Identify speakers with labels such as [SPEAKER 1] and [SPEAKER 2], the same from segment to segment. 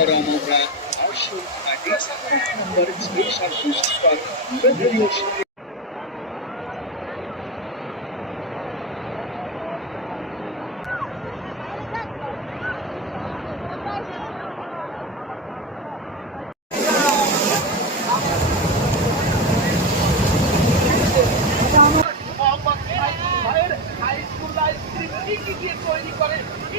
[SPEAKER 1] সীতারাম আমরা আসুন নেক্সট নম্বর স্পেশাল পুস্তক ফেব্রুয়ারি
[SPEAKER 2] মোহাম্মদ সাইফুল ভাইয়ের হাই স্কুল আইসক্রিম তৈরি করে? কি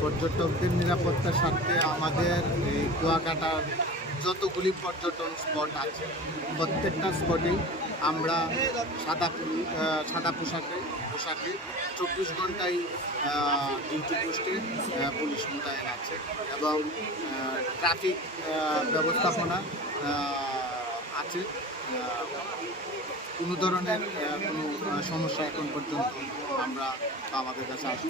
[SPEAKER 3] পর্যটকদের নিরাপত্তার স্বার্থে আমাদের এই কুয়াকাটার যতগুলি পর্যটন স্পট আছে, প্রত্যেকটা স্পটেই আমরা সাদা সাদা পোশাকে পোশাকে চব্বিশ ঘন্টায় ডিউটি পোস্টে পুলিশ মোতায়েন আছে এবং ট্রাফিক ব্যবস্থাপনা আছে। কোনো ধরনের কোনো সমস্যা এখন পর্যন্ত আমরা আমাদের কাছে আসি